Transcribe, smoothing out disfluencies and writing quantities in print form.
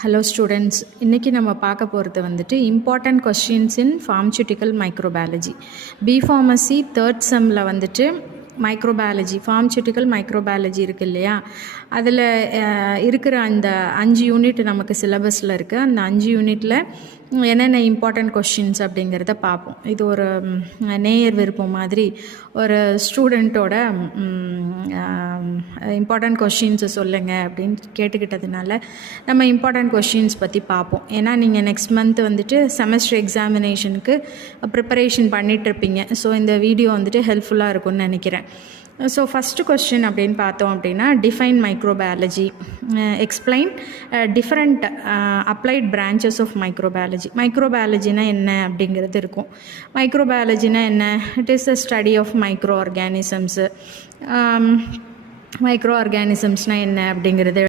Hello students, இன்றைக்கி நம்ம பார்க்க போகிறது வந்துட்டு important questions in pharmaceutical microbiology. B pharmacy third செம்மில் வந்துட்டு மைக்ரோபயாலஜி, ஃபார்மசூட்டிக்கல் மைக்ரோபயாலஜி இருக்குது இல்லையா, அதில் இருக்கிற அந்த 5 யூனிட் நமக்கு சிலபஸில் இருக்குது. அந்த 5 யூனிட்டில் என்னென்ன இம்பார்ட்டண்ட் கொஸ்டின்ஸ் அப்படிங்கிறத பார்ப்போம். இது ஒரு நேயர் விருப்பம் மாதிரி ஒரு ஸ்டூடெண்ட்டோட இம்பார்ட்டண்ட் கொஸ்டின்ஸை சொல்லுங்கள் அப்படின்னு கேட்டுக்கிட்டதுனால நம்ம இம்பார்ட்டண்ட் கொஸ்டின்ஸ் பற்றி பார்ப்போம். ஏன்னா நீங்கள் நெக்ஸ்ட் மந்த் வந்துட்டு செமஸ்டர் எக்ஸாமினேஷனுக்கு ப்ரிப்பரேஷன் பண்ணிகிட்ருப்பீங்க. ஸோ இந்த வீடியோ வந்துட்டு ஹெல்ப்ஃபுல்லாக இருக்கும்னு நினைக்கிறேன். ஸோ ஃபஸ்ட்டு கொஸ்டின் அப்படின்னு பார்த்தோம் அப்படின்னா, define microbiology, explain different applied branches of microbiology. மைக்ரோபயாலஜினா என்ன அப்படிங்கிறது இருக்கும். மைக்ரோபயாலஜினா என்ன? It is a study of micro organisms. மைக்ரோ ஆர்கானிசம்ஸ்னால் என்ன அப்படிங்கிறது